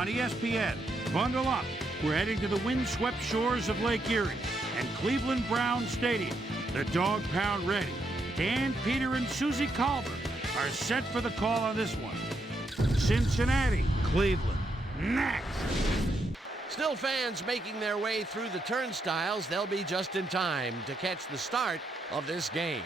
on ESPN. Bundle up. We're heading to the windswept shores of Lake Erie and Cleveland Brown Stadium. The Dog Pound ready. Dan, Peter, and Susie Colbert are set for the call on this one. Cincinnati, Cleveland, next. Still fans making their way through the turnstiles. They'll be just in time to catch the start of this game.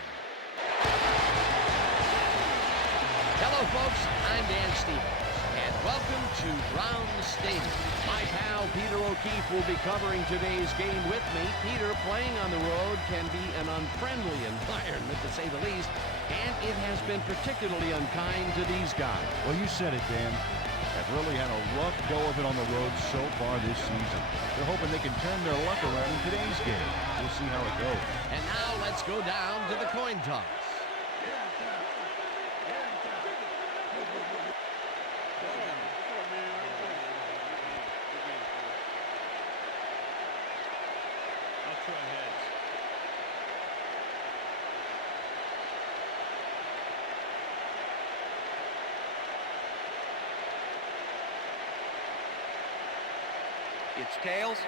Hello, folks. I'm Dan Stevens, and welcome to Brown Stadium. My pal Peter O'Keefe will be covering today's game with me. Peter, playing on the road can be an unfriendly environment, to say the least, and it has been particularly unkind to these guys. Well, you said it, Dan. Have really had a rough go of it on the road so far this season. They're hoping they can turn their luck around in today's game. We'll see how it goes. And now let's go down to the coin toss. It's tails.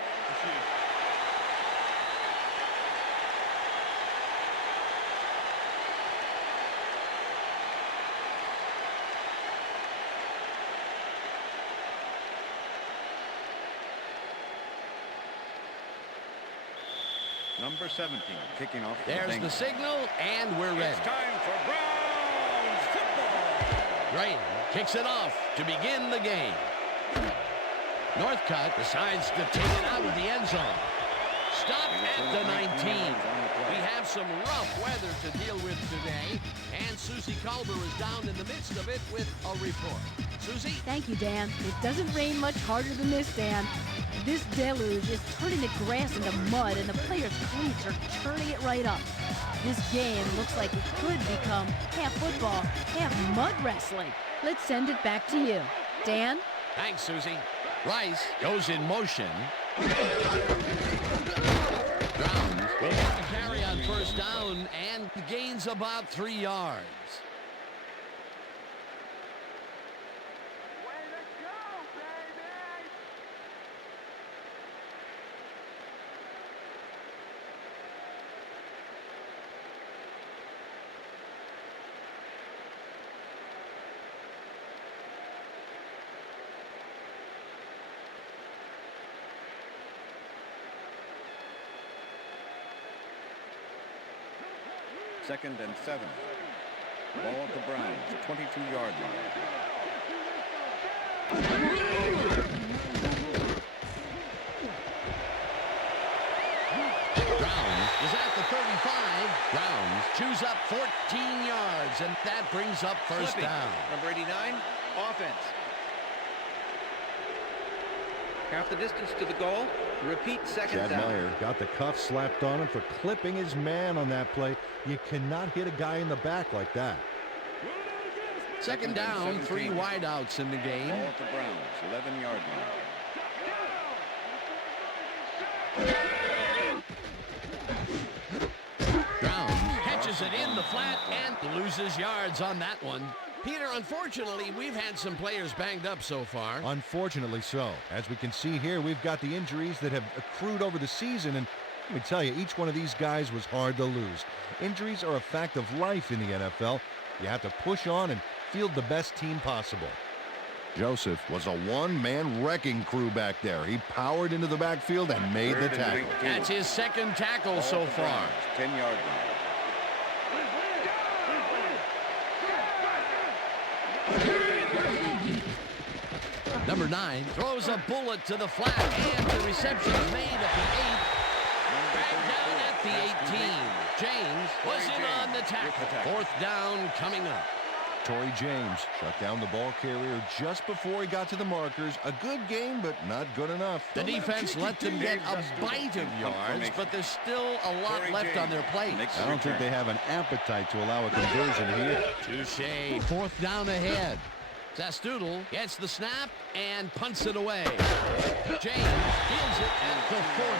Number 17, kicking off. There's the signal, and we're ready. It's time for Browns football. Graham kicks it off to begin the game. Northcutt decides to take it out of the end zone. Stop at the 19. We have some rough weather to deal with today, and Susie Colbert is down in the midst of it with a report. Susie? Thank you, Dan. It doesn't rain much harder than this, Dan. This deluge is turning the grass into mud, and the players' cleats are turning it right up. This game looks like it could become half football, half mud wrestling. Let's send it back to you. Dan? Thanks, Susie. Rice goes in motion. Brown will get the carry on first down and gains about 3 yards. Second and 7. Ball at the Browns, 22-yard line. Browns is at the 35. Browns chews up 14 yards, and that brings up first down. Number 89, offense. Half the distance to the goal. Repeat second Chad down. Meyer got the cuff slapped on him for clipping his man on that play. You cannot hit a guy in the back like that. Second down, 3 wideouts in the game. Ball at the Browns, 11-yard line. Brown catches it in the flat and loses yards on that one. Peter, unfortunately, we've had some players banged up so far. Unfortunately so. As we can see here, we've got the injuries that have accrued over the season, and let me tell you, each one of these guys was hard to lose. Injuries are a fact of life in the NFL. You have to push on and field the best team possible. Joseph was a one-man wrecking crew back there. He powered into the backfield and made the tackle. That's his second tackle so far. 10-yard line. Number 9 throws a bullet to the flat, and the reception is made at the 8. Back down at the 18. James was in on the tackle. Fourth down coming up. Torrey James shut down the ball carrier just before he got to the markers. A good game, but not good enough. The defense let them get a bite of yards, but there's still a lot left on their plate. I don't think they have an appetite to allow a conversion here. Touche. Fourth down ahead. Zastoodle gets the snap and punts it away. James fields it at the 40.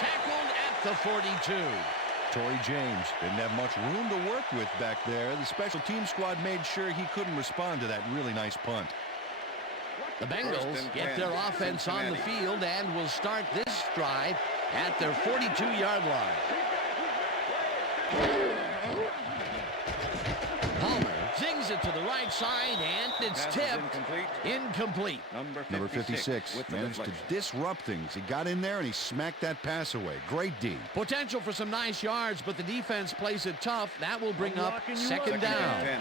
Tackled at the 42. Torrey James didn't have much room to work with back there. The special team squad made sure he couldn't respond to that really nice punt. The Bengals get their offense on the field and will start this drive at their 42-yard line. Palmer zings it to the right side, and it's tipped. Incomplete. Number 56 managed to disrupt things. He got in there and he smacked that pass away. Great D. Potential for some nice yards, but the defense plays it tough. That will bring up second down. 10.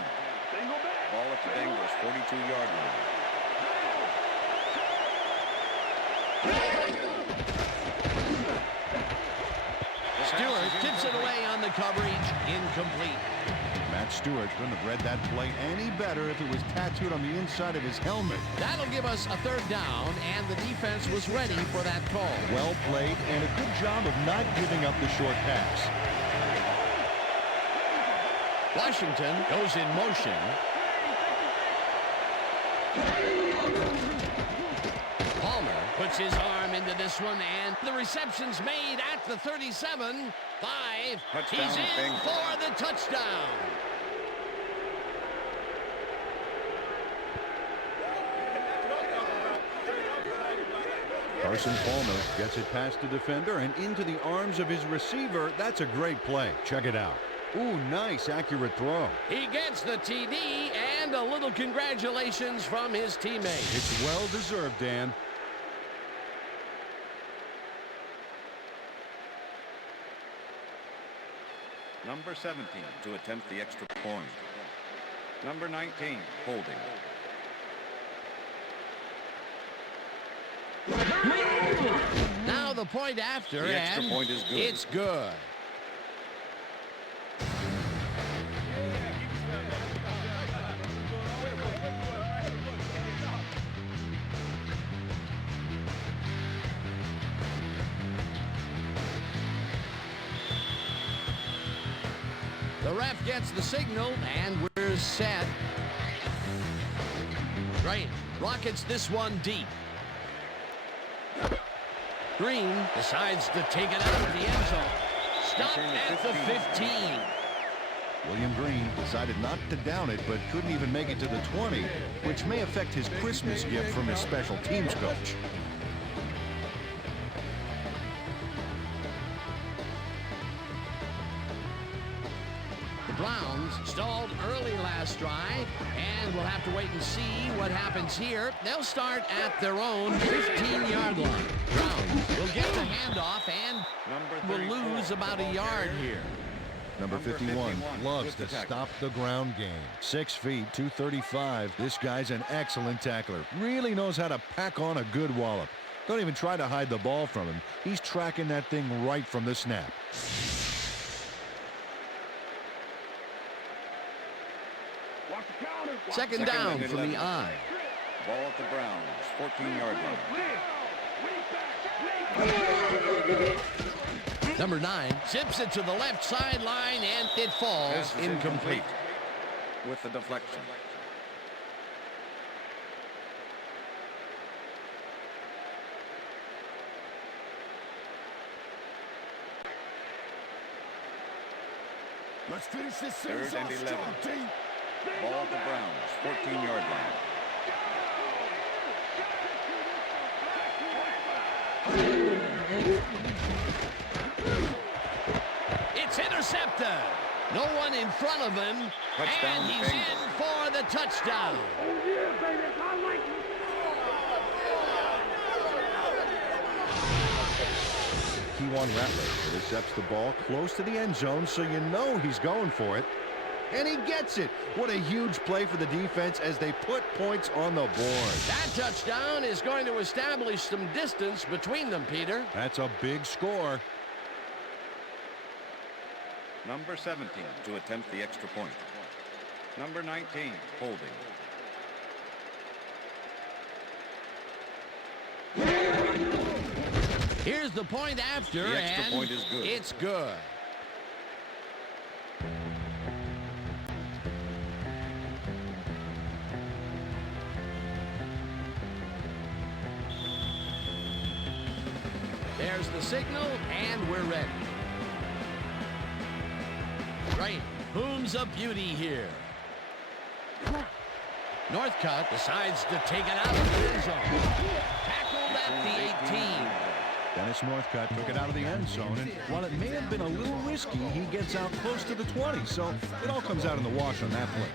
Ball at the Bengals 42-yard line. Stewart tips it away on the coverage. Incomplete. Matt Stewart couldn't have read that play any better if it was tattooed on the inside of his helmet. That'll give us a third down, and the defense was ready for that call. Well played, and a good job of not giving up the short pass. Washington goes in motion. Palmer puts his arm into this one, and the reception's made at the 37. 5. Touchdown, He's in Bengals. for the touchdown. Carson Palmer gets it past the defender and into the arms of his receiver. That's a great play. Check it out. Ooh, nice, accurate throw. He gets the TD and a little congratulations from his teammate. It's well deserved, Dan. Number 17 to attempt the extra point. Number 19, holding. Now the point after, The extra and point is good. It's good. The ref gets the signal, and we're set. Green rockets this one deep. Green decides to take it out of the end zone. Stopped at the 15. William Green decided not to down it, but couldn't even make it to the 20, which may affect his Christmas gift from his special teams coach. The Browns stalled early last drive, and we'll have to wait and see what happens here. They'll start at their own 15-yard line. Browns will get the handoff and will lose about a yard here. Number 51 loves to stop the ground game. 6 feet, 235. This guy's an excellent tackler. Really knows how to pack on a good wallop. Don't even try to hide the ball from him. He's tracking that thing right from the snap. Second down from the eye. Ball at the Browns, 14-yard line. Number 9 zips it to the left sideline, and it falls Pass is incomplete. With the deflection. Let's finish this Third series and off 11. strong, team. Ball at the Browns, 14-yard line. It's intercepted. No one in front of him, Touchdown, and he's Bengals. in for the touchdown. Keywan Rattler intercepts the ball close to the end zone, so you know he's going for it. And he gets it. What a huge play for the defense as they put points on the board. That touchdown is going to establish some distance between them, Peter. That's a big score. Number 17 to attempt the extra point. Number 19, holding. Here's the point after, The extra and point is good. it's good. There's the signal, and we're ready. Right, Boone's a beauty here. Northcutt decides to take it out of the end zone. Tackled at the 18. Dennis Northcutt took it out of the end zone, and while it may have been a little risky, he gets out close to the 20, so it all comes out in the wash on that play.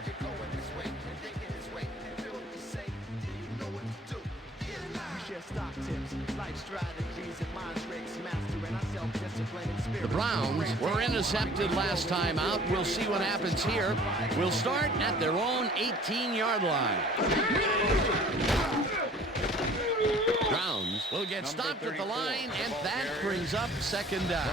The Browns were intercepted last time out. We'll see what happens here. We'll start at their own 18-yard line. Browns will get stopped at the line, and that brings up second down.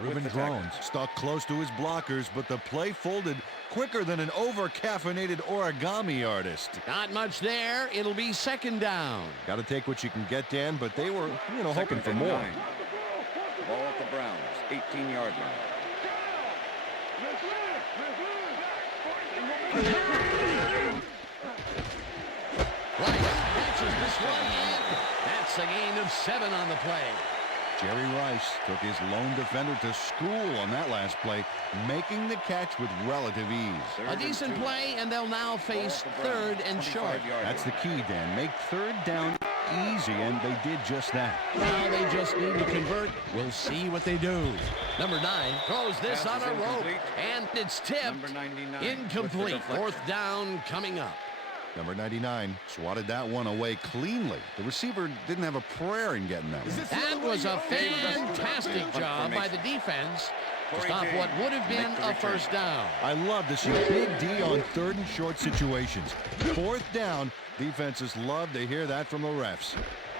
Reuben Drones stuck close to his blockers, but the play folded quicker than an over-caffeinated origami artist. Not much there. It'll be second down. Got to take what you can get, Dan, but they were, hoping for more. Ball at the Browns, 18-yard line. Rice catches this one, and that's a gain of 7 on the play. Jerry Rice took his lone defender to school on that last play, making the catch with relative ease. A decent play, and they'll now face third and short. That's the key, Dan. Make third down easy, and they did just that. Now they just need to convert. We'll see what they do. Number 9 throws this on a rope, and it's tipped. Incomplete. Fourth down coming up. Number 99 swatted that one away cleanly. The receiver didn't have a prayer in getting that one. That was a fantastic job by the defense to stop what would have been a first down. I love to see Big D on third and short situations. Fourth down, defenses love to hear that from the refs.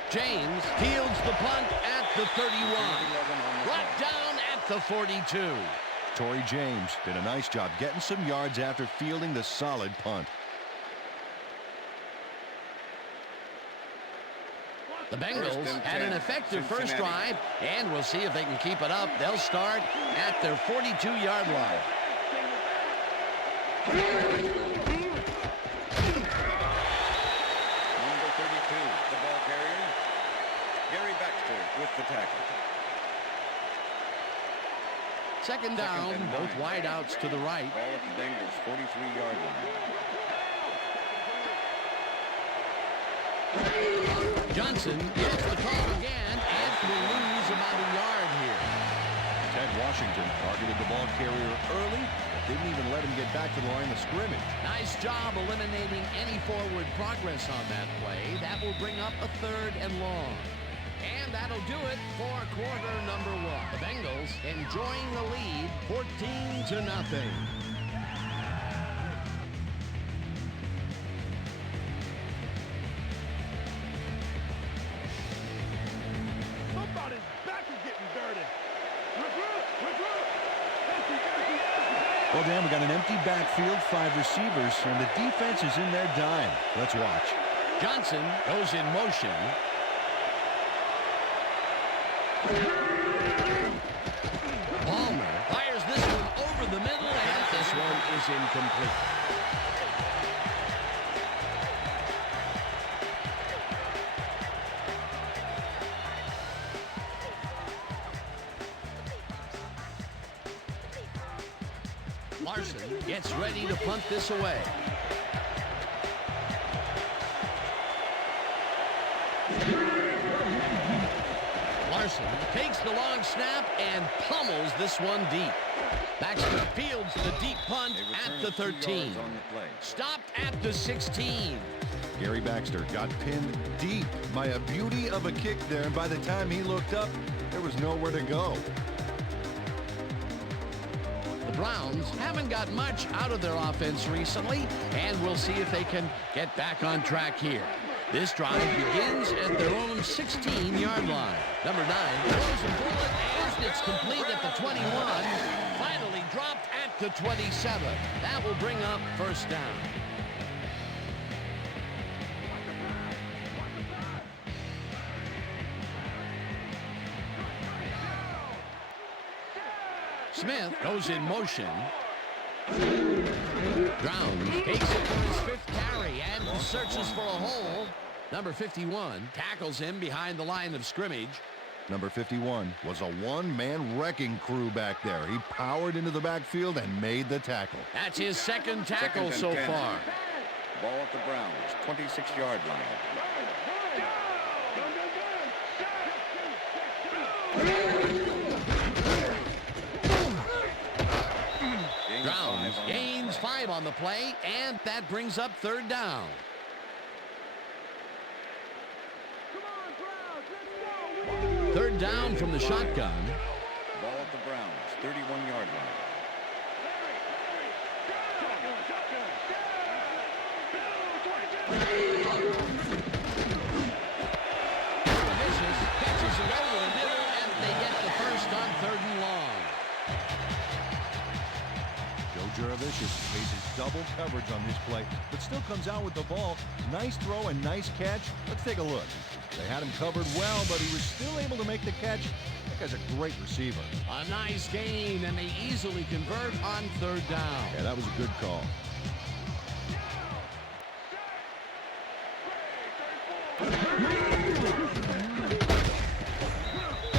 James fields the punt at the 31. Brought down at the 42. Torrey James did a nice job getting some yards after fielding the solid punt. The Bengals had an effective first drive, and we'll see if they can keep it up. They'll start at their 42-yard line. Number 32, the ball carrier. Gary Baxter with the tackle. Second down, both wideouts to the right. Ball at the Bengals' 43-yard line. Johnson gets the call again, and will lose about a yard here. Ted Washington targeted the ball carrier early, but didn't even let him get back to the line of scrimmage. Nice job eliminating any forward progress on that play. That will bring up a third and long. And that'll do it for quarter number 1. The Bengals enjoying the lead, 14-0. Well, Dan, we got an empty backfield, 5 receivers, and the defense is in their dime. Let's watch. Johnson goes in motion. Palmer fires this one over the middle, and this one is incomplete. Larson gets ready to punt this away. Larson takes the long snap and pummels this one deep. Baxter fields the deep punt at the 13. Stopped at the 16. Gary Baxter got pinned deep by a beauty of a kick there, and by the time he looked up, there was nowhere to go. The Browns haven't got much out of their offense recently, and we'll see if they can get back on track here. This drive begins at their own 16-yard line. Number 9 throws a bullet, and it's complete at the 21. Finally dropped at the 27. That will bring up first down. Smith goes in motion. Brown takes it for his 5th carry and searches for a hole. Number 51 tackles him behind the line of scrimmage. Number 51 was a one-man wrecking crew back there. He powered into the backfield and made the tackle. That's his 2nd tackle so far. Ball at the Browns' 26-yard line. Browns gains 5 on the play, and that brings up 3rd down. Third down from the shotgun. Ball at the Browns' 31-yard line. Catches it over the middle, and they get the first on 3rd and long. Joe Juravicius faces double coverage on this play, but still comes out with the ball. Nice throw and nice catch. Let's take a look. They had him covered well, but he was still able to make the catch. That guy's a great receiver. A nice gain, and they easily convert on 3rd down. Yeah, that was a good call.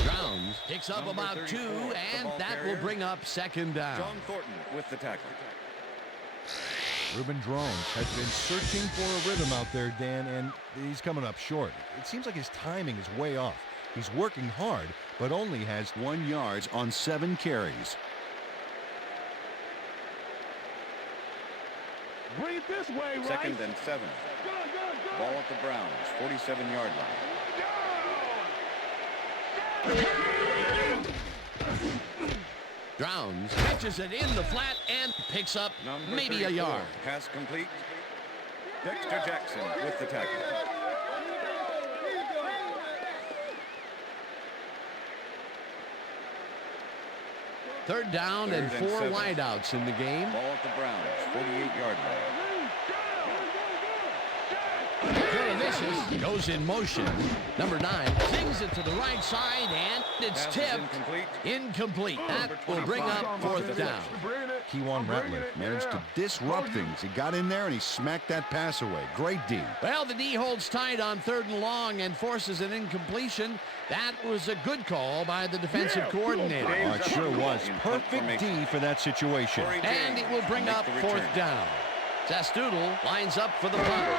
Browns picks up Number about 2, 34, the and ball that carrier. will bring up 2nd down. John Thornton with the tackle. Ruben Drones has been searching for a rhythm out there, Dan, and he's coming up short. It seems like his timing is way off. He's working hard, but only has 1 yard on 7 carries. Breathe this way, Rice. 2nd and 7. Ball at the Browns' 47-yard line. Browns catches it in the flat and picks up Number maybe 34, a yard. Pass complete. Dexter Jackson with the tackle. Third down and 4 7. wideouts in the game. Ball at the Browns' 48-yard line. Vicious goes in motion. Number 9 sings it to the right side, and it's Pass is tipped. Incomplete. That will bring up 4th down. Kejuan Rattler managed to disrupt things. He got in there and he smacked that pass away. Great D. Well, the D holds tight on 3rd and long and forces an incompletion. That was a good call by the defensive coordinator. Oh, it sure was. Perfect D for that situation. And it will bring up 4th down. Zastoodle lines up for the punt.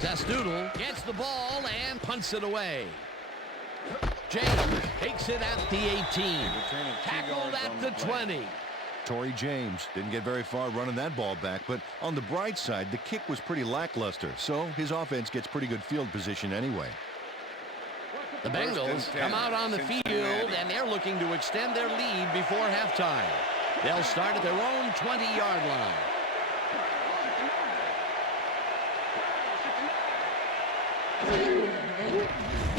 Zastoodle gets the ball and punts it away. James takes it at the 18. Tackled at the 20. Torrey James didn't get very far running that ball back, but on the bright side, the kick was pretty lackluster, so his offense gets pretty good field position anyway. The Bengals come out on the field, and they're looking to extend their lead before halftime. They'll start at their own 20-yard line.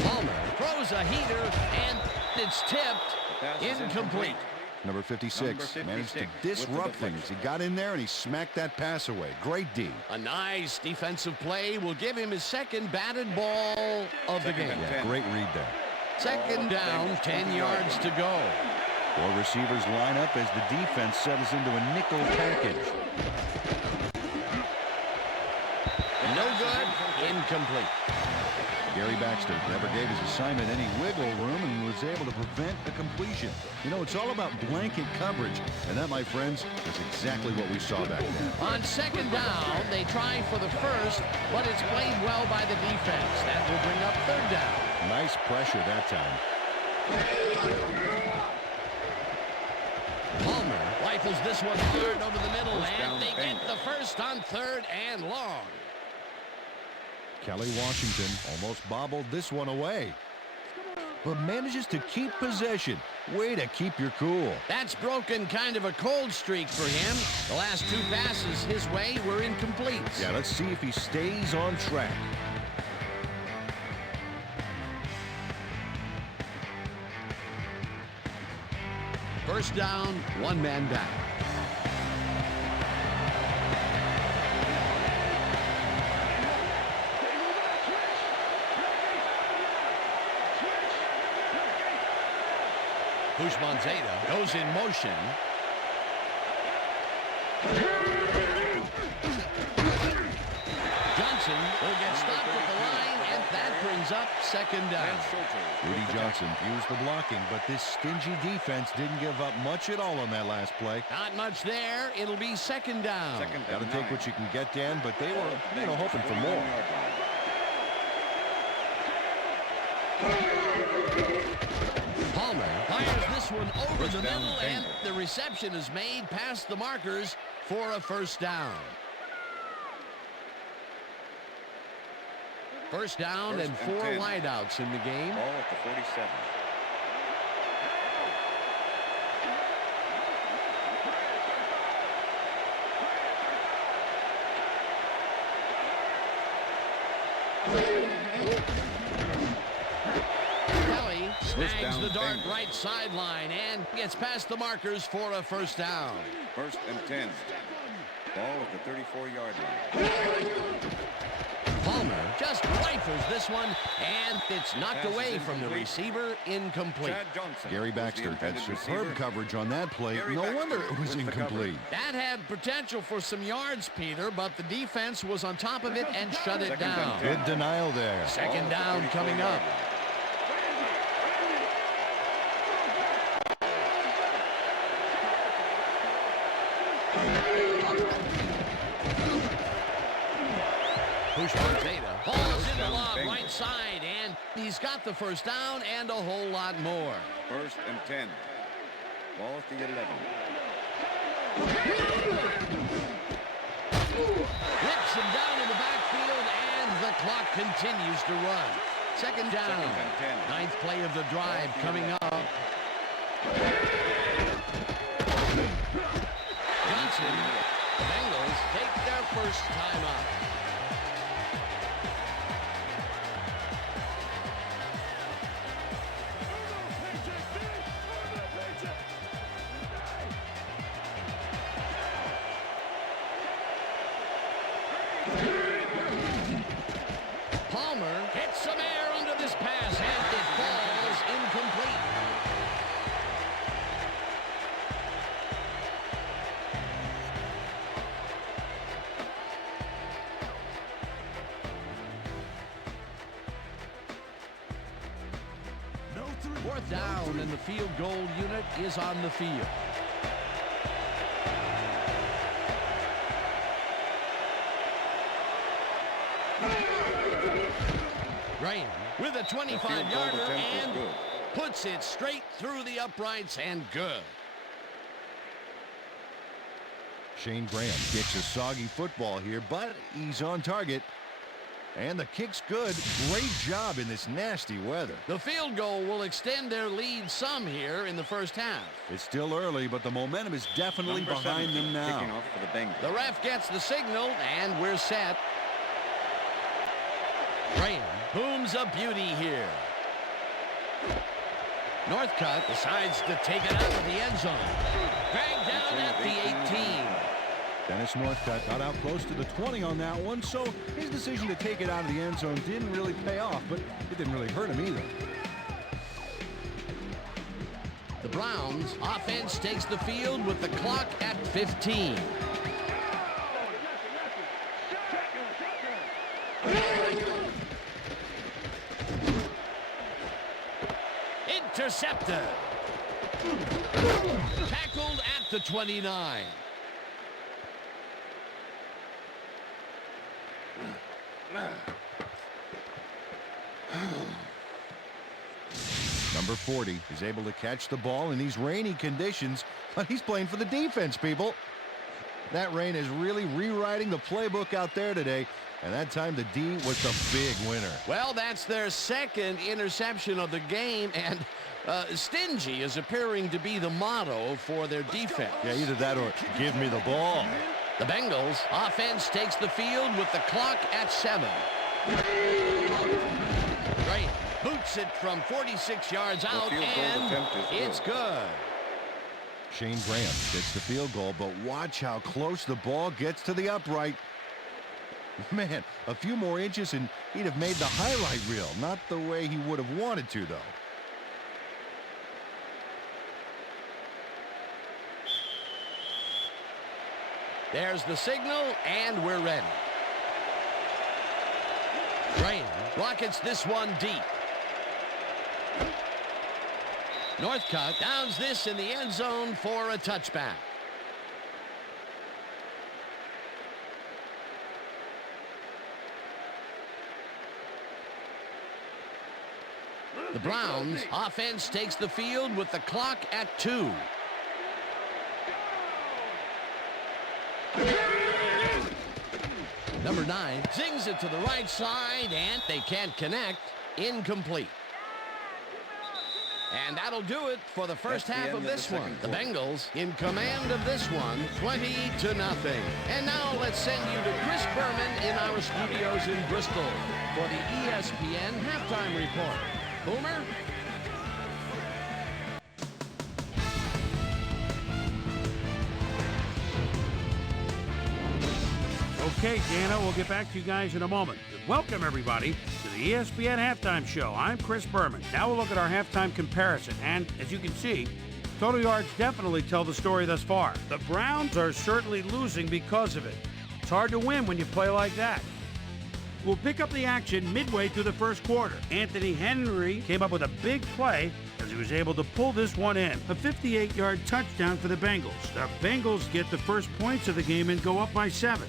Palmer throws a heater, and it's tipped. Incomplete. Number 56 managed to disrupt things. He got in there and he smacked that pass away. Great D. A nice defensive play will give him his 2nd batted ball of the game. Yeah, great read there. 2nd down, 10 yards to go. 4 receivers line up as the defense settles into a nickel package. No good. Incomplete. Gary Baxter never gave his assignment any wiggle room and was able to prevent a completion. You know, it's all about blanket coverage, and that, my friends, is exactly what we saw back then. On 2nd down, they try for the first, but it's played well by the defense. That will bring up 3rd down. Nice pressure that time. Palmer rifles this one hard over the middle, and they get the first on 3rd and long. Kelly Washington almost bobbled this one away, but manages to keep possession. Way to keep your cool. That's broken kind of a cold streak for him. The last 2 passes his way were incomplete. Yeah, let's see if he stays on track. First down, 1 man down. Houshmandzadeh goes in motion. Johnson will get stopped at the line, and that brings up second down. Rudy Johnson used the blocking, but this stingy defense didn't give up much at all on that last play. Not much there. It'll be second down. Got to take what you can get, Dan, but they were, hoping for more. Palmer fires this one over the middle, and the reception is made past the markers for a first down. First down and 4 wideouts in the game. Ball at the 47. Kelly snags the dart right sideline and gets past the markers for a first down. 1st and 10. Ball at the 34-yard line. Palmer just rifles this one, and it's knocked away from the receiver, incomplete. Gary Baxter had superb coverage on that play. No wonder it was incomplete. That had potential for some yards, Peter, but the defense was on top of it and shut it down. Good denial there. Second down coming up. Hauls in the lob right side, and he's got the first down and a whole lot more. 1st and 10. Ball at the 11. Whips him down in the backfield, and the clock continues to run. Second down. 9th play of the drive coming up. Johnson. The Bengals take their first time up. Palmer hits some air under this pass, and it falls incomplete. Fourth down, and the field goal unit is on the field. Graham with a 25-yarder and puts it straight through the uprights and good. Shane Graham kicks a soggy football here, but he's on target. And the kick's good. Great job in this nasty weather. The field goal will extend their lead some here in the first half. It's still early, but the momentum is definitely behind them now. Kicking off for the Bengals. The ref gets the signal, and we're set. Graham booms a beauty here. Northcutt decides to take it out of the end zone. Dragged down at the 18. Dennis Northcutt got out close to the 20 on that one, so his decision to take it out of the end zone didn't really pay off, but it didn't really hurt him either. The Browns offense takes the field with the clock at 15. Intercepted. Tackled at the 29. Number 40 is able to catch the ball in these rainy conditions, but he's playing for the defense, people. That rain is really rewriting the playbook out there today, and that time the D was the big winner. Well, that's their second interception of the game, and stingy is appearing to be the motto for their defense. Yeah, either that or give me the ball. The Bengals offense takes the field with the clock at 7. Graham boots it from 46 yards out, and it's good. Shane Graham gets the field goal, but watch how close the ball gets to the upright. Man, a few more inches and he'd have made the highlight reel. Not the way he would have wanted to, though. There's the signal, and we're ready. Graham Rockets this one deep. Northcutt downs this in the end zone for a touchback. The Browns offense takes the field with the clock at 2. Number 9 zings it to the right side, and they can't connect. Incomplete. And that'll do it for the first half of this one. The Bengals in command of this one, 20-0. And now let's send you to Chris Berman in our studios in Bristol for the ESPN halftime report. Boomer? Okay, Dana, we'll get back to you guys in a moment. Welcome, everybody, to the ESPN Halftime Show. I'm Chris Berman. Now we'll look at our halftime comparison. And as you can see, total yards definitely tell the story thus far. The Browns are certainly losing because of it. It's hard to win when you play like that. We'll pick up the action midway through the first quarter. Anthony Henry came up with a big play as he was able to pull this one in. A 58-yard touchdown for the Bengals. The Bengals get the first points of the game and go up by 7.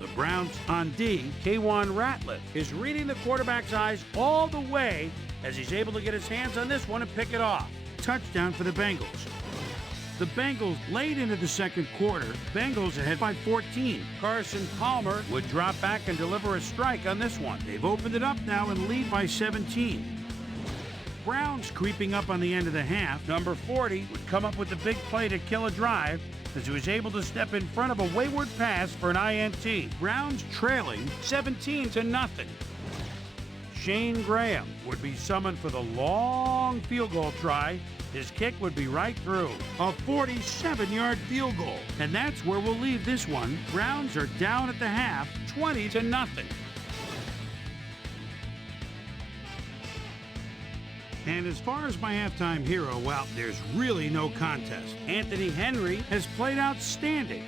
The Browns on D, K'Wan Ratliff is reading the quarterback's eyes all the way as he's able to get his hands on this one and pick it off. Touchdown for the Bengals. The Bengals late into the second quarter, Bengals ahead by 14. Carson Palmer would drop back and deliver a strike on this one. They've opened it up now and lead by 17. Browns creeping up on the end of the half. Number 40 would come up with the big play to kill a drive as he was able to step in front of a wayward pass for an INT. Browns trailing 17-0. Shane Graham would be summoned for the long field goal try. His kick would be right through. A 47-yard field goal. And that's where we'll leave this one. Browns are down at the half, 20-0. And as far as my halftime hero, well, there's really no contest. Anthony Henry has played outstanding.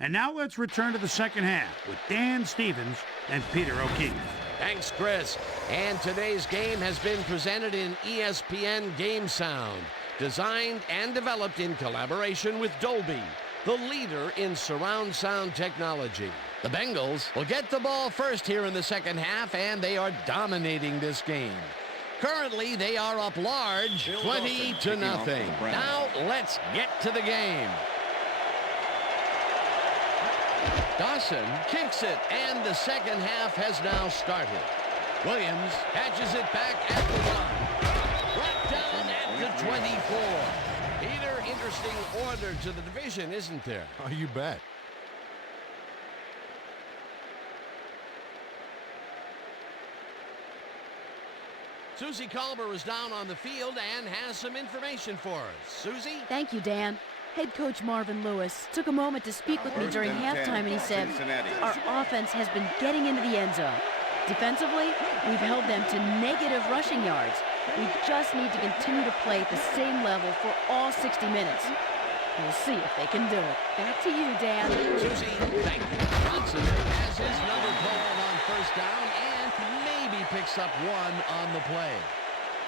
And now let's return to the second half with Dan Stevens and Peter O'Keefe. Thanks, Chris. And today's game has been presented in ESPN Game Sound, designed and developed in collaboration with Dolby, the leader in surround sound technology. The Bengals will get the ball first here in the second half, and they are dominating this game. Currently, they are up large, 20-0. Now, let's get to the game. Dawson kicks it, and the second half has now started. Williams catches it back at the 1. Brought down at the 24. Peter, interesting order to the division, isn't there? Oh, you bet. Susie Colbert is down on the field and has some information for us. Susie? Thank you, Dan. Head coach Marvin Lewis took a moment to speak with me during halftime, and he said, our offense has been getting into the end zone. Defensively, we've held them to negative rushing yards. We just need to continue to play at the same level for all 60 minutes. We'll see if they can do it. Back to you, Dan. Susie, thank you. Johnson has his number called on first down and maybe picks up 1 on the play.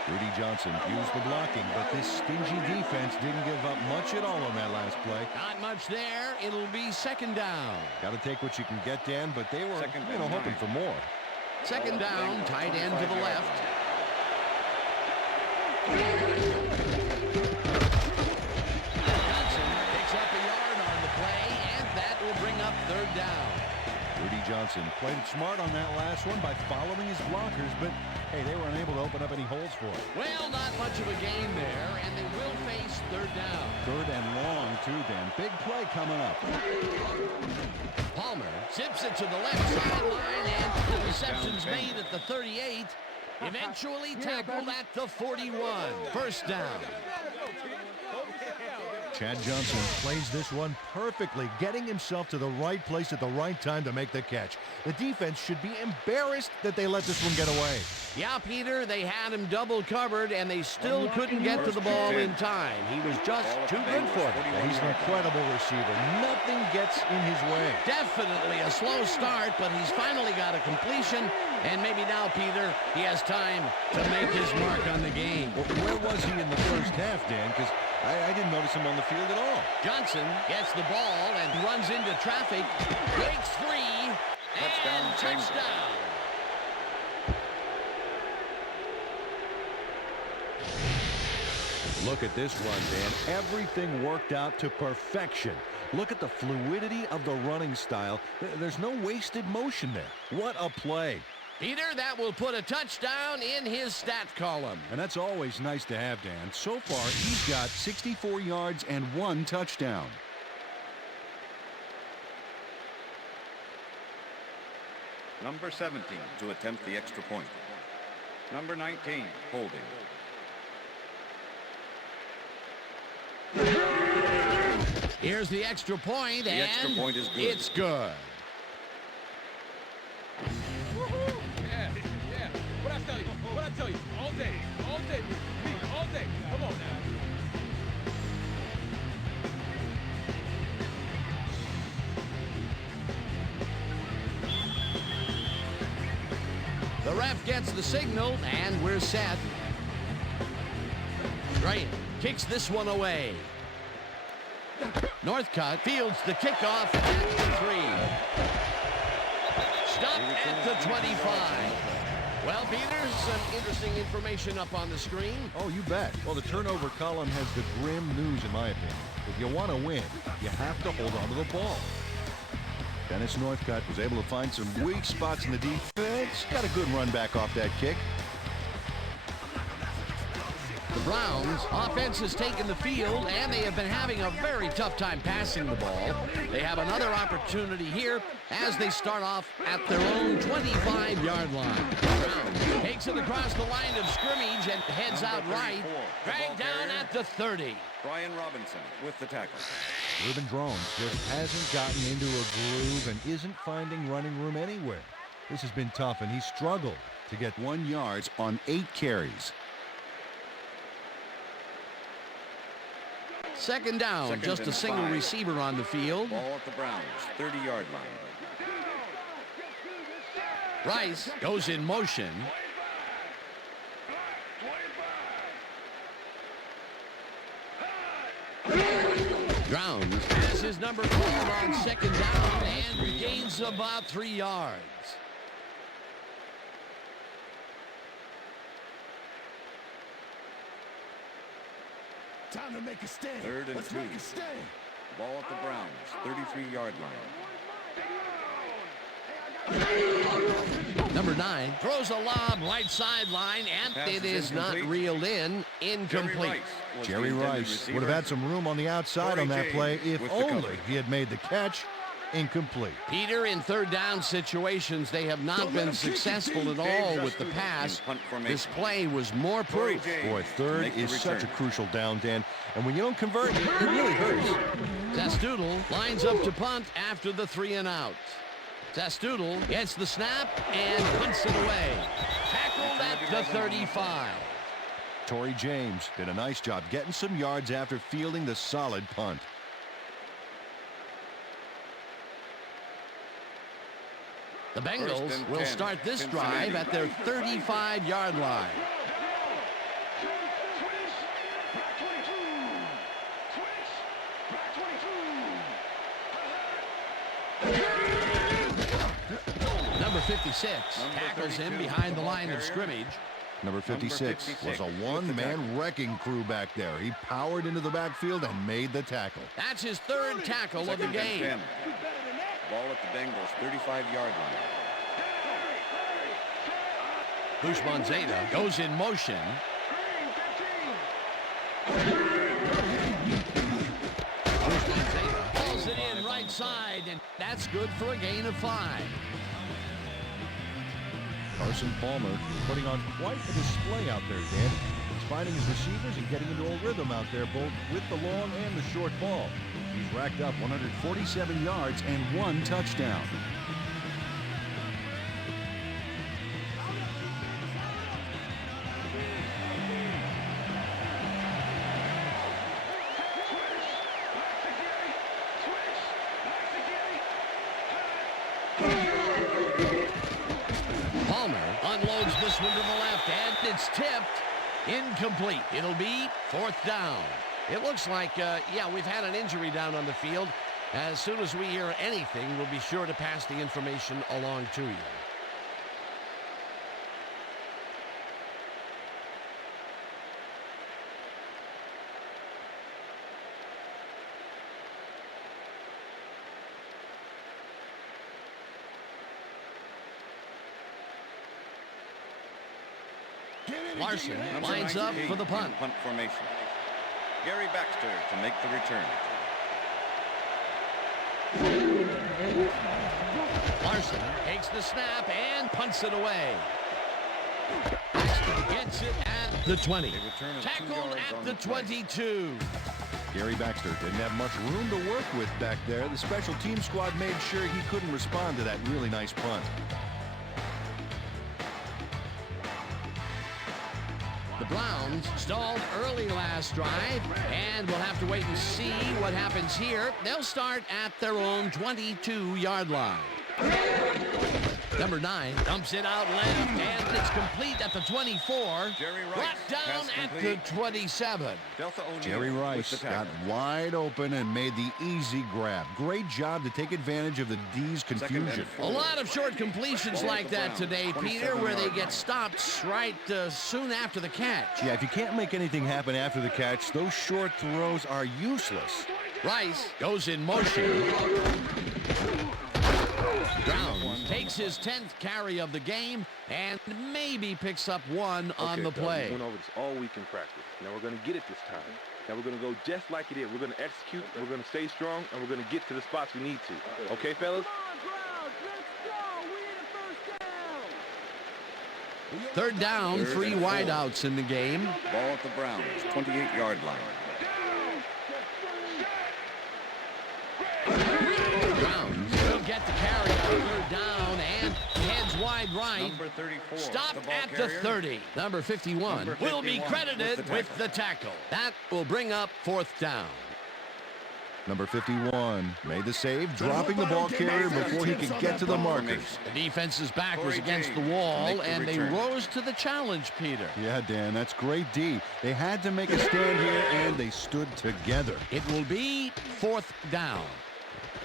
Rudy Johnson used the blocking, but this stingy defense didn't give up much at all on that last play. Not much there. It'll be second down. Got to take what you can get, Dan, but they were hoping for more. Second down, tight end to the left. Johnson picks up a yard on the play, and that will bring up third down. Rudy Johnson played it smart on that last one by following his blockers, but hey, they were unable to open up any holes for it. Well, not much of a gain there, and they will face third down. Third and long, too, Dan. Big play coming up. Palmer zips it to the left sideline, and the reception's made at the 38. Eventually tackled at the 41. First down. Chad Johnson plays this one perfectly, getting himself to the right place at the right time to make the catch. The defense should be embarrassed that they let this one get away. Yeah, Peter, they had him double covered, and they still couldn't get to the ball in time. He was just too good for them. Yeah, he's an incredible receiver. Nothing gets in his way. Definitely a slow start, but he's finally got a completion, And maybe now, Peter, he has time to make his mark on the game. Well, where was he in the first half, Dan? Because I didn't notice him on the field at all. Johnson gets the ball and runs into traffic. Breaks free. And touchdown. Look at this run, Dan. Everything worked out to perfection. Look at the fluidity of the running style. There's no wasted motion there. What a play. Peter, that will put a touchdown in his stat column. And that's always nice to have, Dan. So far, he's got 64 yards and 1 touchdown. Number 17 to attempt the extra point. Number 19, holding. Here's the extra point, The extra point is good. It's good. Yeah. What I tell you? All day. Me, all day. Come on now. The ref gets the signal, and we're set. Bryant kicks this one away. Northcutt fields the kickoff at the 3. Stopped at the 25. Well, Peter, some interesting information up on the screen. Oh, you bet. Well, the turnover column has the grim news, in my opinion. If you want to win, you have to hold on to the ball. Dennis Northcutt was able to find some weak spots in the defense. Got a good run back off that kick. The Browns offense has taken the field, and they have been having a very tough time passing the ball. They have another opportunity here as they start off at their own 25-yard line. Brown takes it across the line of scrimmage and heads out right. Dragged down at the 30. Brian Robinson with the tackle. Reuben Drones just hasn't gotten into a groove and isn't finding running room anywhere. This has been tough, and he struggled to get 1 yard on 8 carries. Second down, just a single receiver on the field. Ball at the Browns, 30-yard line. Rice goes in motion. Drowns has his number 12 on second down and gains about 3 yards. Time to make a stand. 3rd and 2. Make a stand. Ball at the Browns, 33-yard line. Number 9 throws a lob right sideline, and Pass it is is not incomplete. reeled in. Incomplete. Jerry Rice would have had some room on the outside Corey on that James play if with the only cover. he had made the catch. Incomplete. Peter, in third down situations, they have not been successful at all with the pass. This play was more proof. Boy, third Make the is such a return. crucial down, Dan. And when you don't convert, it really hurts. Zastoodle lines up to punt after the 3 and out. Zastoodle gets the snap and punts it away. Tackled at the 35. Torrey James did a nice job getting some yards after fielding the solid punt. The Bengals First and will 10, start this Cincinnati. drive at their 35-yard line. Number 56 tackles him behind the line of scrimmage. Number 56 was a one-man wrecking crew back there. He powered into the backfield and made the tackle. That's his third tackle of the 2nd and game. 10. Ball at the Bengals, 35-yard line. Bushman Zeta goes in motion. Bushman Zeta pulls it in right side, and that's good for a gain of 5. Carson Palmer putting on quite a display out there, Dan. He's finding his receivers and getting into a rhythm out there, both with the long and the short ball. He's racked up 147 yards and 1 touchdown. Palmer Offloads this one to the left, and it's tipped. Incomplete. It'll be 4th down. It looks like, we've had an injury down on the field. As soon as we hear anything, we'll be sure to pass the information along to you. Larson lines up for the punt. Punt formation. Gary Baxter to make the return. Larson takes the snap and punts it away. Baxter gets it at the 20. Tackled at the 22. Gary Baxter didn't have much room to work with back there. The special team squad made sure he couldn't respond to that really nice punt. The Browns stalled early last drive, and we'll have to wait and see what happens here. They'll start at their own 22-yard line. Number 9 dumps it out left, and it's complete at the 24. Jerry Rice brought down at the 27. Jerry Rice got wide open and made the easy grab. Great job to take advantage of the D's confusion. A lot of short completions like that today, Peter, where they get stopped right soon after the catch. Yeah, if you can't make anything happen after the catch, those short throws are useless. Rice goes in motion. Brown takes his 10th carry of the game and maybe picks up one on the play. We went over this all week in practice. Now we're going to get it this time. Now we're going to go just like it is. We're going to execute, we're going to stay strong, and we're going to get to the spots we need to. Okay, fellas? Third down, 3 wideouts in the game. Ball at the Browns, 28-yard line. Browns will get the carry on 3rd down and heads wide right. Number 34. Stop the ball at carrier. the 30. Number 51 will be credited with the tackle. That will bring up 4th down. Number 51 made the save, dropping the ball carrier before he could get to the markers. The defense's back was against the wall, and they rose to the challenge, Peter. Yeah, Dan, that's great D. They had to make a stand here, and they stood together. It will be 4th down.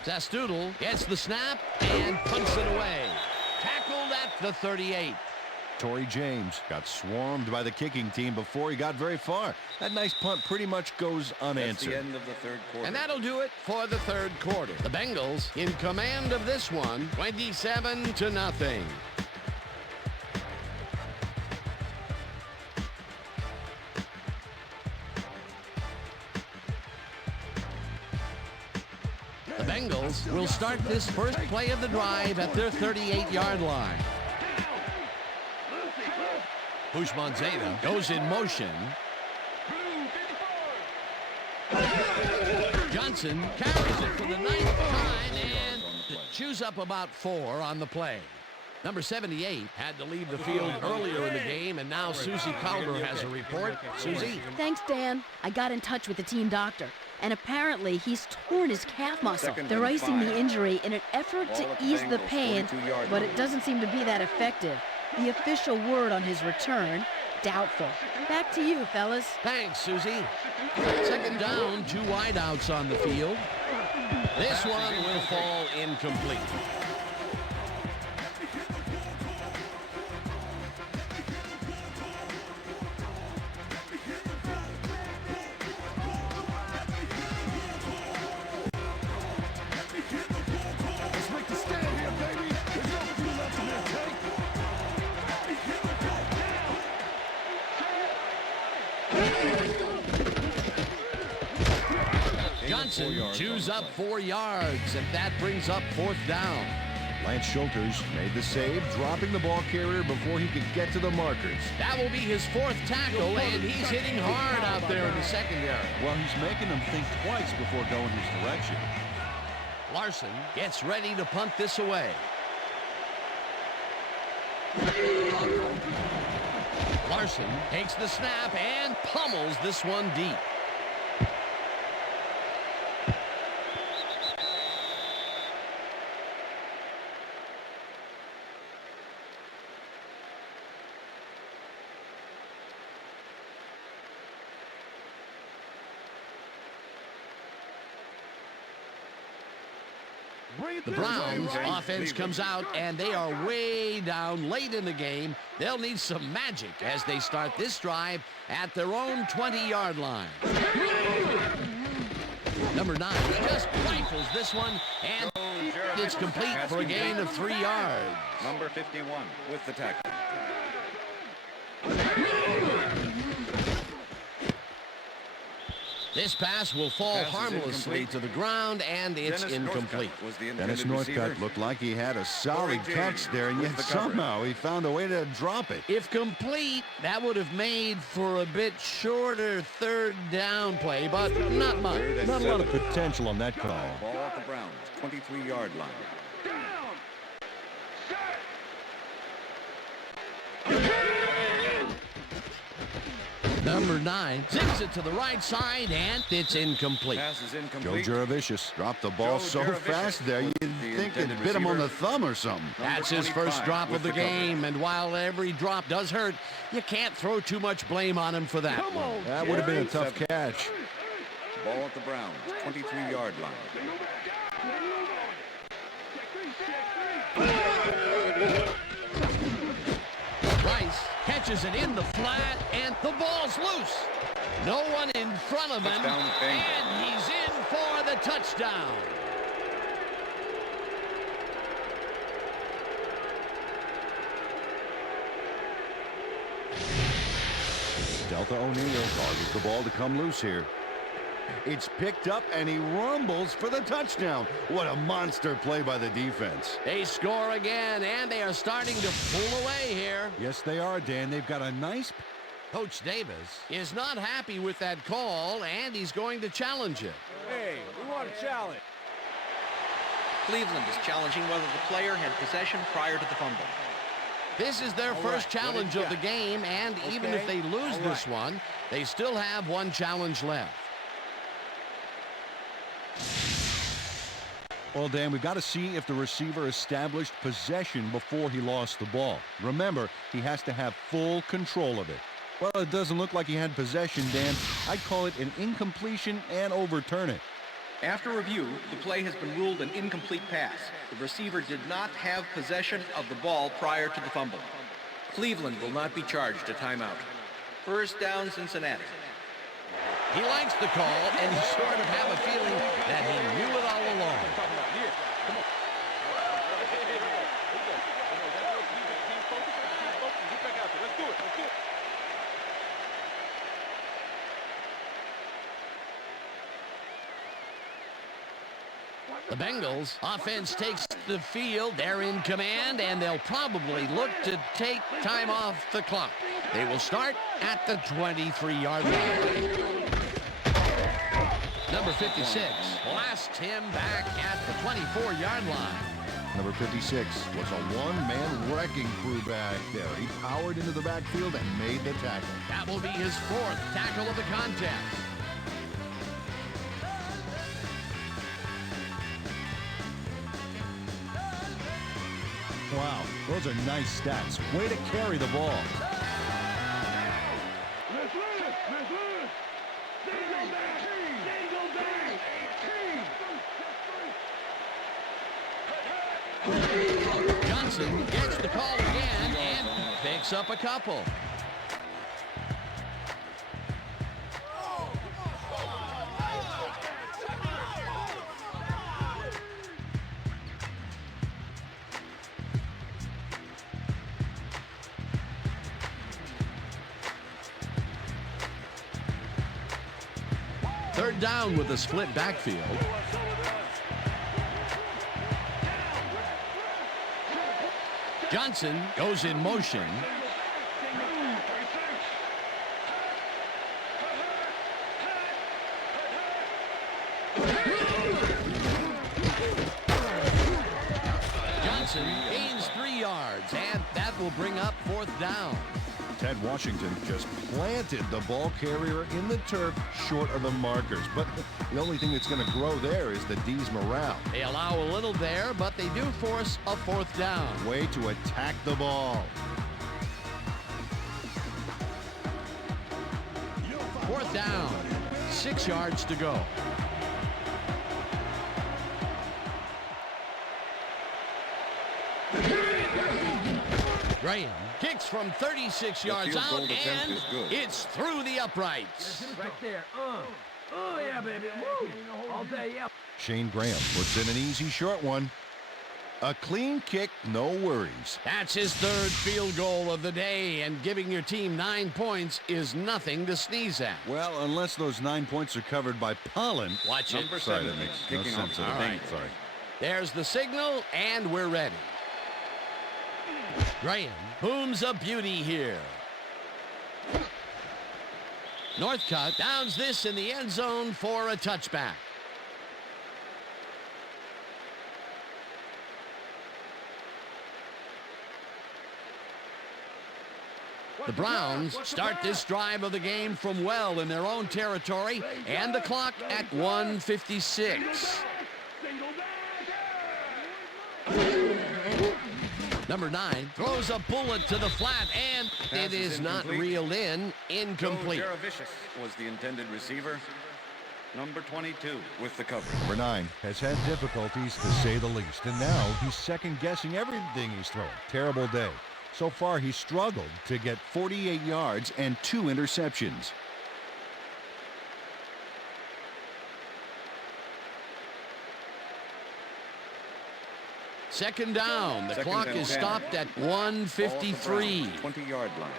Zastoodle gets the snap and punts it away. Tackled at the 38. Torrey James got swarmed by the kicking team before he got very far. That nice punt pretty much goes unanswered. That's the end of the third quarter. And that'll do it for the 3rd quarter. The Bengals in command of this one, 27-0. The Bengals will start this first play of the drive at their 38-yard line. Houshmandzadeh goes in motion. Johnson carries it for the 9th time and chews up about 4 on the play. Number 78 had to leave the field earlier in the game, and now Susie Calder has a report. Susie? Thanks, Dan. I got in touch with the team doctor, and apparently he's torn his calf muscle. They're icing the injury in an effort to ease the pain, but it doesn't seem to be that effective. The official word on his return, doubtful. Back to you, fellas. Thanks, Susie. 2nd down, 2 wideouts on the field. This one will fall incomplete. Let's make the stand here, baby. There's no fuel left in that tank. Johnson chews up 4 yards, and that brings up 4th down. Lance Schulters made the save, dropping the ball carrier before he could get to the markers. That will be his 4th tackle, and he's hitting hard out there in the secondary. Well, he's making them think twice before going his direction. Larson gets ready to punt this away. Larson takes the snap and pummels this one deep. The Browns offense comes out, and they are way down late in the game. They'll need some magic as they start this drive at their own 20-yard line. Number 9 just rifles this one, and it's complete for a gain of 3 yards. Number 51 with the tackle. This pass will fall harmlessly to the ground, and it's incomplete. Dennis Northcutt looked like he had a solid catch there, and yet somehow he found a way to drop it. If complete, that would have made for a bit shorter third down play, but not much. Not a lot of potential on that call. Ball at the Browns, 23-yard line. Number 9 zips it to the right side, and it's incomplete. Pass is incomplete. Joe Jurevicius dropped the ball so fast there, you'd think it bit him on the thumb or something. That's his first drop of the game, and while every drop does hurt, you can't throw too much blame on him for that. That would have been a tough catch. Ball at the Browns, 23-yard line. Rice catches it in the flat, and the ball's loose. No one in front of him, and he's in for the touchdown. Delta O'Neal targets the ball to come loose here. It's picked up, and he rumbles for the touchdown. What a monster play by the defense. They score again, and they are starting to pull away here. Yes, they are, Dan. They've got a nice... Coach Davis is not happy with that call, and he's going to challenge it. Hey, we want a challenge. Cleveland is challenging whether the player had possession prior to the fumble. This is their first challenge of the game, and even if they lose this one, they still have one challenge left. Well, Dan, we've got to see if the receiver established possession before he lost the ball. Remember, he has to have full control of it. Well, it doesn't look like he had possession, Dan. I'd call it an incompletion and overturn it. After review, the play has been ruled an incomplete pass. The receiver did not have possession of the ball prior to the fumble. Cleveland will not be charged a timeout. First down, Cincinnati. He likes the call, and you sort of have a feeling that he knew it all along. The Bengals offense takes the field. They're in command, and they'll probably look to take time off the clock. They will start at the 23-yard line. Number 56 blasts him back at the 24-yard line. Number 56 was a one-man wrecking crew back there. He powered into the backfield and made the tackle. That will be his fourth tackle of the contest. Wow, those are nice stats. Way to carry the ball. Johnson gets the call again and picks up a couple. Third down with a split backfield. Johnson goes in motion. Johnson gains 3 yards, and that will bring up fourth down. Ted Washington just planted the ball carrier in the turf short of the markers. But the only thing that's going to grow there is the D's morale. They allow a little there, but they do force a fourth down. Way to attack the ball. Fourth down, 6 yards to go. Graham kicks from 36 yards field out, goal attempt and is good. it's through the uprights. Right there. Oh, yeah, baby. Woo. All day, yeah. Shane Graham puts in an easy short one. A clean kick, no worries. That's his third field goal of the day, and giving your team 9 points is nothing to sneeze at. Well, unless those 9 points are covered by pollen. Watch it. Number Sorry, 7 that makes no kicking off sense. the All right. Bengals. Sorry. There's the signal, and we're ready. Graham booms a beauty here. Northcutt downs this in the end zone for a touchback. The Browns start this drive of the game from well in their own territory, and the clock at 1:56. Number 9 throws a bullet to the flat, and it is not incomplete. reeled in. Incomplete. Joe Jaravicious was the intended receiver. Number 22 with the coverage. Number 9 has had difficulties, to say the least, and now he's second-guessing everything he's thrown. Terrible day. So far, he's struggled to get 48 yards and 2 interceptions. Second down. The Second clock and is 10. stopped at Ball at the 1:53. Browns, 20-yard line.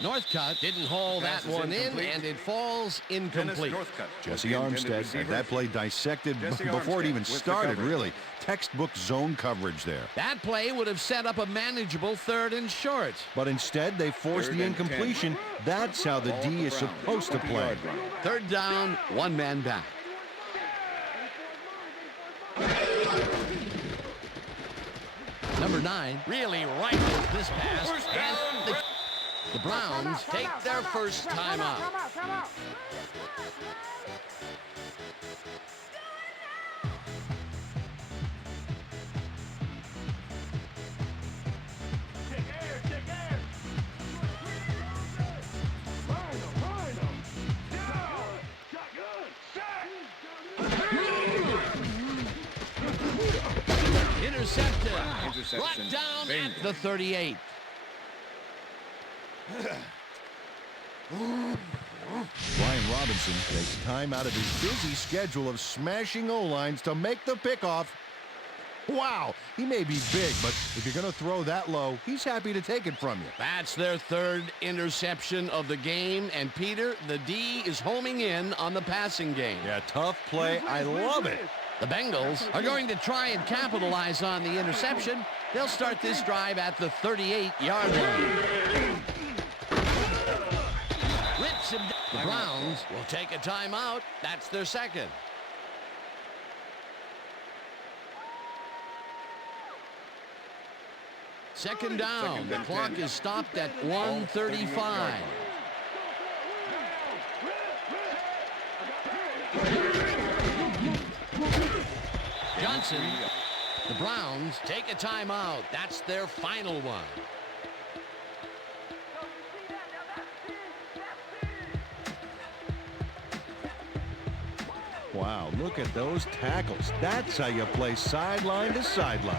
Northcutt didn't haul that Pass is one in, incomplete. and it falls Dennis incomplete. Northcutt was Jesse the intended Armstead had receiver. that play dissected Jesse before it Armstead even with the started, coverage. really. Textbook zone coverage there. That play would have set up a manageable 3rd and short. But instead, they forced Third the and 10. incompletion. That's how the Ball at D the is Browns, supposed to play. 20-yard line. Third down, 1 man back. Number 9 really rifles this pass, and the Browns take their first time out. Intercepted. Interception. Brought down Bengals. at the 38. Brian Robinson takes time out of his busy schedule of smashing O-lines to make the pickoff. Wow, he may be big, but if you're going to throw that low, he's happy to take it from you. That's their 3rd interception of the game, and Peter, the D is homing in on the passing game. Yeah, tough play. I love it. The Bengals are going to try and capitalize on the interception. They'll start this drive at the 38-yard line. Rips him down. The Browns will take a timeout. That's their second. Second down. Second The and clock 10. is stopped at 1:35. Johnson. The Browns take a timeout. That's their final one. Wow, look at those tackles. That's how you play sideline to sideline.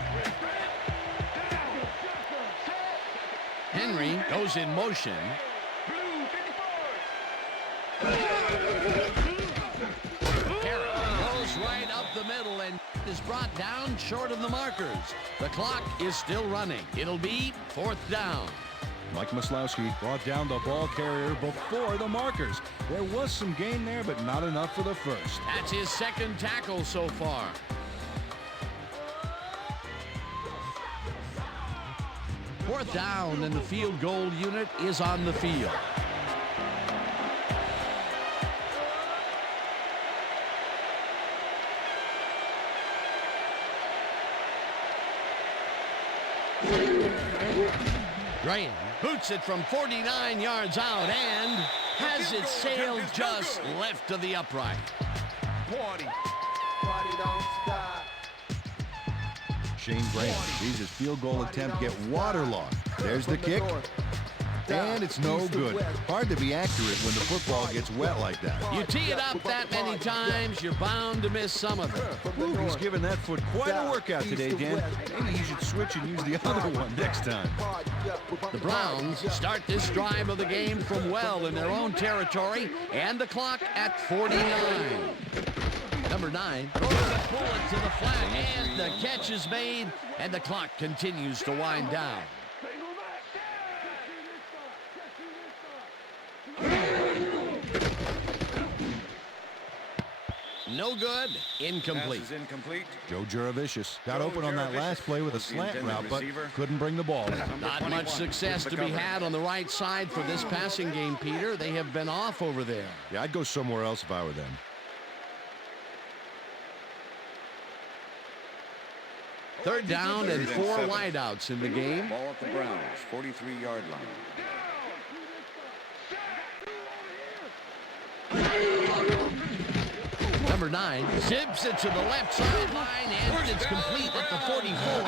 Henry goes in motion. Carey goes right up the middle and is brought down short of the markers. The clock is still running. It'll be 4th down. Mike Maslowski brought down the ball carrier before the markers. There was some gain there, but not enough for the first. That's his 2nd tackle so far. Fourth down, and the field goal unit is on the field. Graham boots it from 49 yards out and has it sailed just left of the upright. Party don't stop. Shane Graham sees his field goal attempt get waterlogged. There's the kick. And it's no good. Hard to be accurate when the football gets wet like that. You tee it up that many times, you're bound to miss some of it. Ooh, he's given that foot quite a workout today, Dan. Maybe he should switch and use the other one next time. The Browns start this drive of the game from well in their own territory, and the clock at 49. Number 9 throws a bullet to the flat, and the catch is made, and the clock continues to wind down. No good. Incomplete. Pass is incomplete. Joe Juravicius got open on that last play with a slant route, but couldn't bring the ball in. Not much success to be had on the right side for this passing game, Peter. They have been off over there. Yeah, I'd go somewhere else if I were them. Third down and 4 wideouts in the game. Ball at the Browns, 43-yard line. Number 9 zips it to the left sideline, and it's complete at the 44.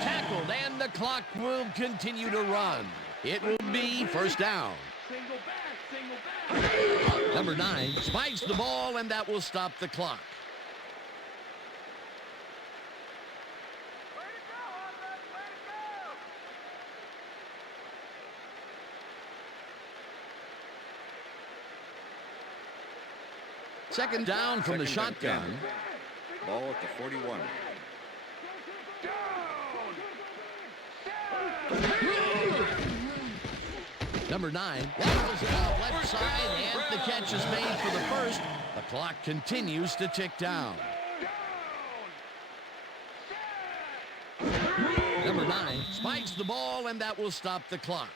Tackled, and the clock will continue to run. It will be first down. Number 9 spikes the ball, and that will stop the clock. Second down from the shotgun. Ball at the 41. Number 9 waddles it out left side, and the catch is made for the first. The clock continues to tick down. Number 9 spikes the ball, and that will stop the clock.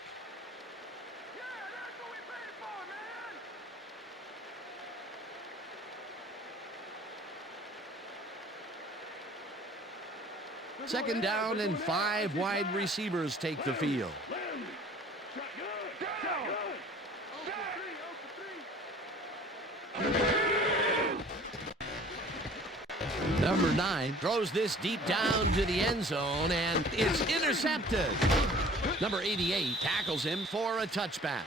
Second down and 5 wide receivers take the field. Number 9 throws this deep down to the end zone, and it's intercepted. Number 88 tackles him for a touchback.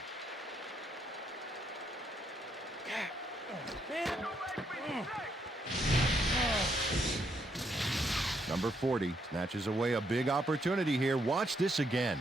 Number 40 snatches away a big opportunity here. Watch this again.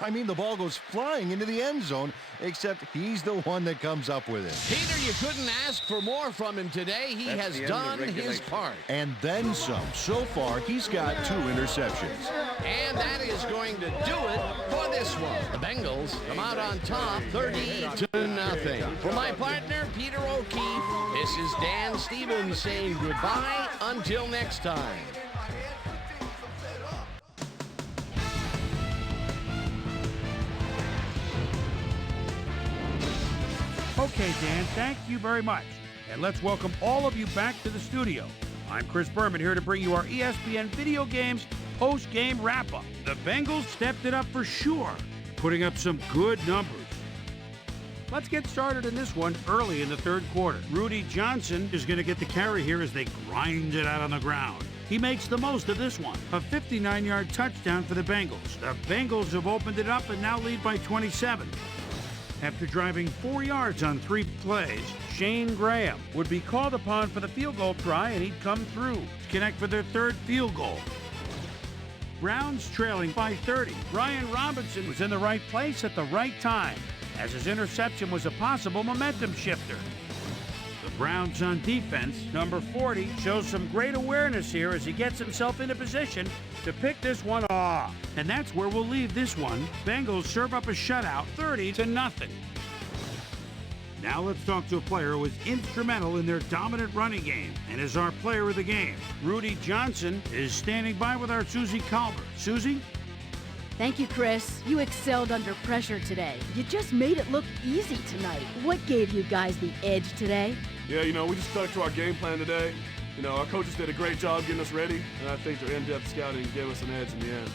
I mean, the ball goes flying into the end zone, except he's the one that comes up with it. Peter, you couldn't ask for more from him today. He has done his part. And then some. So far, he's got 2 interceptions. And that is going to do it for this one. The Bengals come out on top 30-0. For my partner, Peter O'Keefe, this is Dan Stevens saying goodbye until next time. Okay, Dan, thank you very much. And let's welcome all of you back to the studio. I'm Chris Berman here to bring you our ESPN Video Games post-game wrap-up. The Bengals stepped it up for sure, putting up some good numbers. Let's get started in this one early in the third quarter. Rudy Johnson is going to get the carry here as they grind it out on the ground. He makes the most of this one, a 59-yard touchdown for the Bengals. The Bengals have opened it up and now lead by 27. After driving 4 yards on 3 plays, Shane Graham would be called upon for the field goal try, and he'd come through to connect for their third field goal. Browns trailing by 30. Brian Robinson was in the right place at the right time, as his interception was a possible momentum shifter. The Browns on defense, number 40, shows some great awareness here as he gets himself into position to pick this one off. And that's where we'll leave this one. Bengals serve up a shutout, 30-0. Now let's talk to a player who was instrumental in their dominant running game and is our player of the game. Rudy Johnson is standing by with our Susie Calver. Susie? Thank you, Chris. You excelled under pressure today. You just made it look easy tonight. What gave you guys the edge today? Yeah, we just stuck to our game plan today. Our coaches did a great job getting us ready, and I think their in-depth scouting gave us an edge in the end.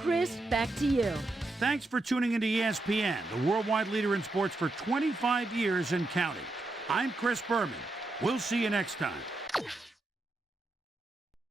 Chris, back to you. Thanks for tuning into ESPN, the worldwide leader in sports for 25 years and counting. I'm Chris Berman. We'll see you next time.